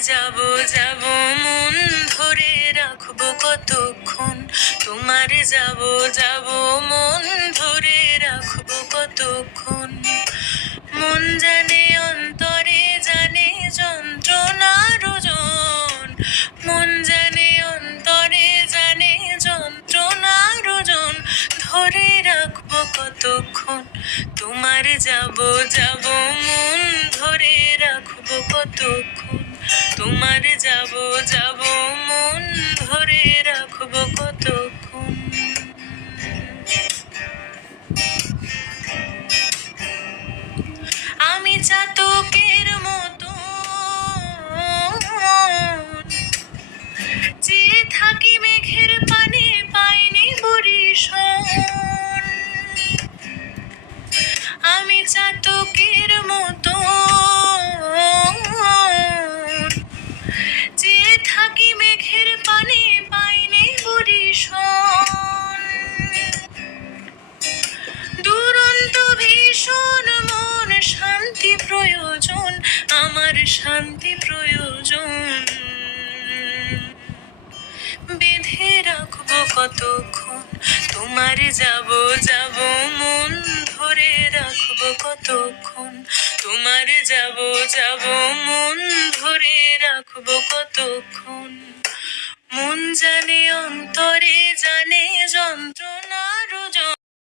যাব যাব মন ধরে রাখবো কতক্ষণ, তোমার যাব যাব মন ধরে রাখবো কতক্ষণ। মন জানে অন্তরে জানে যন্ত্রণার ওজন, মন জানে অন্তরে জানে যন্ত্রণার ওজন। ধরে রাখবো কতক্ষণ, তোমার যাব যাব মন ধরে রাখবো কতক্ষণ, তোমার যাব যাব মন ধরে রাখবো কতক্ষণ। আমি চাতকের মতো যে থাকি মেঘের পানে পাইনি বরিশন। আমি চাতকের মতো যে থাকি মেঘের পানে পাইনি বরিশন। দুরন্ত ভীষণ মন শান্তি প্রয়োজন, আমার শান্তি প্রয়োজন। বেঁধে রাখবো কতক্ষণ, তোমার যাব যাব মন ধরে রাখবো কতক্ষণ, তোমার যাব যাব মন ধরে রাখবো কতক্ষণ। মন জানে অন্তরে জানে যন্ত্র